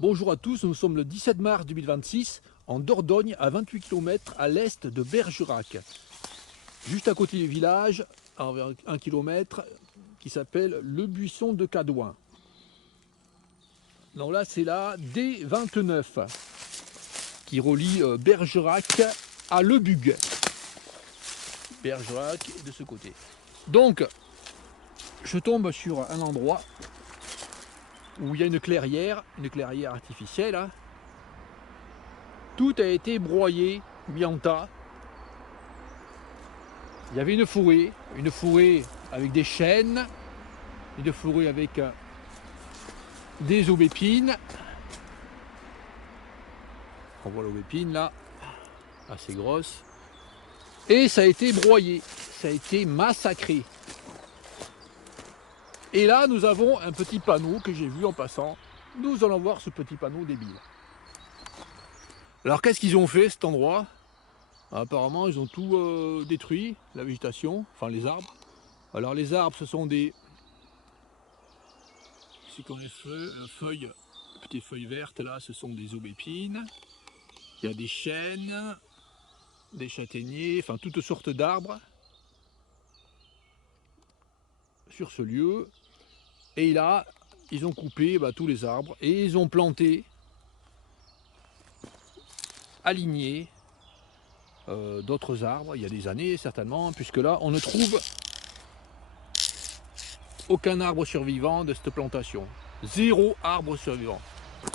Bonjour à tous, nous sommes le 17 mars 2026 en Dordogne, à 28 km à l'est de Bergerac. Juste à côté du village, à environ 1 km, qui s'appelle le Buisson de Cadouin. Donc là, c'est la D29 qui relie Bergerac à Le Bug. Bergerac est de ce côté. Donc, je tombe sur un endroit où il y a une clairière artificielle. Hein. Tout a été broyé, mis en tas. Il y avait une forêt avec des chênes, une forêt avec des aubépines. On voit l'aubépine là, assez grosse. Et ça a été broyé, ça a été massacré. Et là, nous avons un petit panneau que j'ai vu en passant. Nous allons voir ce petit panneau débile. Alors, qu'est-ce qu'ils ont fait cet endroit? Apparemment, ils ont tout détruit, la végétation, enfin les arbres. Alors, les arbres, ce sont des... C'est comme les feuilles, petites feuilles vertes, là, ce sont des aubépines. Il y a des chênes, des châtaigniers, enfin toutes sortes d'arbres sur ce lieu. Et là, ils ont coupé tous les arbres et ils ont planté, aligné d'autres arbres, il y a des années certainement, puisque là, on ne trouve aucun arbre survivant de cette plantation. 0 arbre survivant.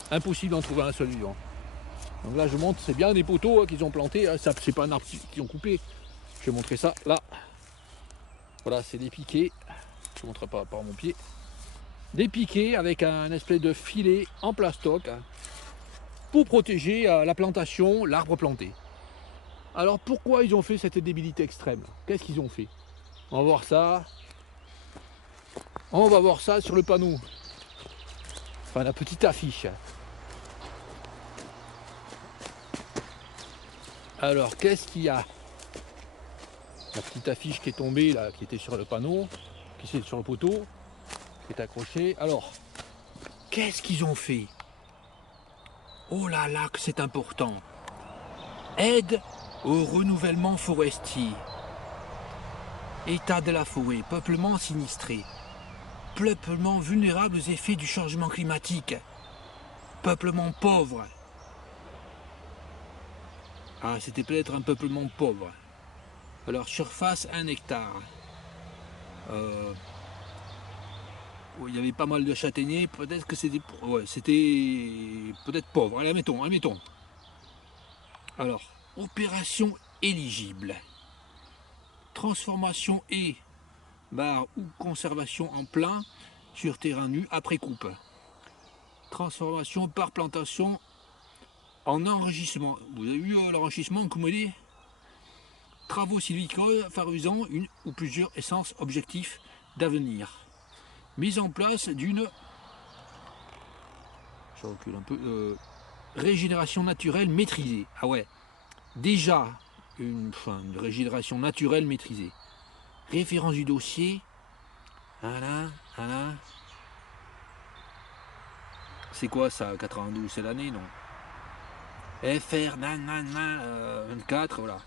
Impossible d'en trouver un seul vivant. Donc là, je montre, c'est bien des poteaux qu'ils ont plantés, hein. C'est pas un arbre qu'ils ont coupé. Je vais montrer ça là. Voilà, c'est des piquets. Je ne montrerai pas par mon pied. Des piquets avec un espèce de filet en plastoc pour protéger la plantation, l'arbre planté. Alors pourquoi ils ont fait cette débilité extrême? Qu'est-ce qu'ils ont fait? On va voir ça. On va voir ça sur le panneau. Enfin, la petite affiche. Alors, qu'est-ce qu'il y a? La petite affiche qui est tombée, là, qui était sur le panneau, qui est sur le poteau, qui est accrochée. Alors, qu'est-ce qu'ils ont fait? Oh là là, que c'est important. Aide au renouvellement forestier. État de la forêt, peuplement sinistré. Peuplement vulnérable aux effets du changement climatique. Peuplement pauvre. Ah, c'était peut-être un peuplement pauvre. Alors, surface 1 hectare. Il y avait pas mal de châtaigniers, peut-être que c'était peut-être pauvre. Allez, admettons. Alors, opération éligible. Transformation et ou conservation en plein sur terrain nu après coupe. Transformation par plantation en enrichissement. Vous avez vu l'enrichissement comme il est? Travaux sylvicoles favorisant une ou plusieurs essences objectifs d'avenir. Mise en place d'une, je recule un peu, régénération naturelle maîtrisée. Ah ouais, déjà une régénération naturelle maîtrisée. Référence du dossier. Voilà. C'est quoi ça, 92? C'est l'année, non? FR 24, voilà.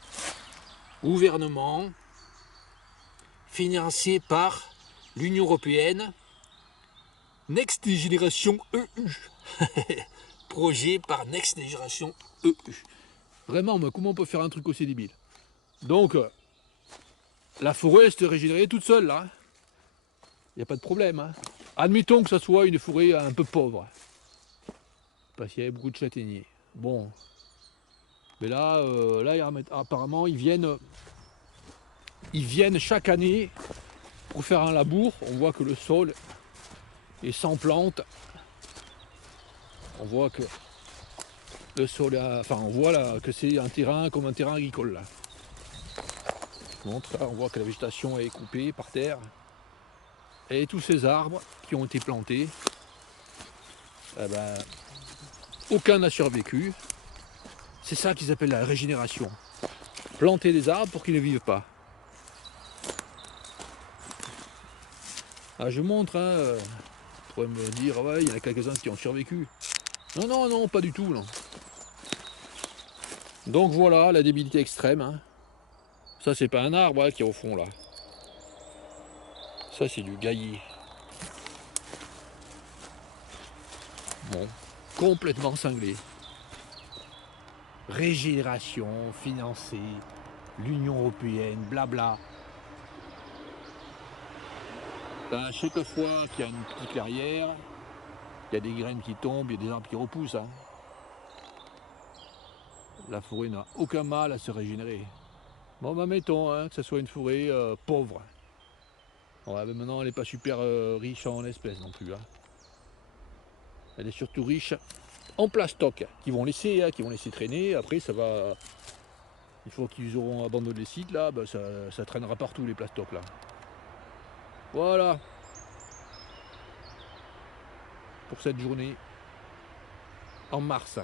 Gouvernement financé par l'Union Européenne. Next Generation EU. Projet par Next Generation EU. Vraiment, mais comment on peut faire un truc aussi débile? Donc, la forêt se régénérer toute seule, là. Il n'y a pas de problème. Hein. Admettons que ce soit une forêt un peu pauvre. Parce qu'il y avait beaucoup de châtaigniers. Bon. Mais là, apparemment, ils viennent chaque année pour faire un labour. On voit que le sol est sans plantes. On voit que le sol, on voit là que c'est un terrain comme un terrain agricole là. Je montre là, on voit que la végétation est coupée par terre. Et tous ces arbres qui ont été plantés, aucun n'a survécu. C'est ça qu'ils appellent la régénération. Planter des arbres pour qu'ils ne vivent pas. Ah, je montre, vous pourrez me dire, ouais, il y en a quelques-uns qui ont survécu. Non, non, non, pas du tout, non. Donc voilà, la débilité extrême. Hein. Ça, c'est pas un arbre hein, qui est au fond, là. Ça, c'est du gaillier. Bon, complètement cinglé. Régénération, financée, l'Union Européenne, blabla. Ben, chaque fois qu'il y a une petite clairière, il y a des graines qui tombent, il y a des arbres qui repoussent. Hein. La forêt n'a aucun mal à se régénérer. Bon, ben mettons hein, que ce soit une forêt pauvre. Ouais, ben maintenant, elle n'est pas super riche en espèces non plus. Hein. Elle est surtout riche en plastoc, qui vont laisser traîner. Après, ça va. Une fois qu'ils auront abandonné les sites, là, ben ça traînera partout les plastocs là. Voilà pour cette journée en mars.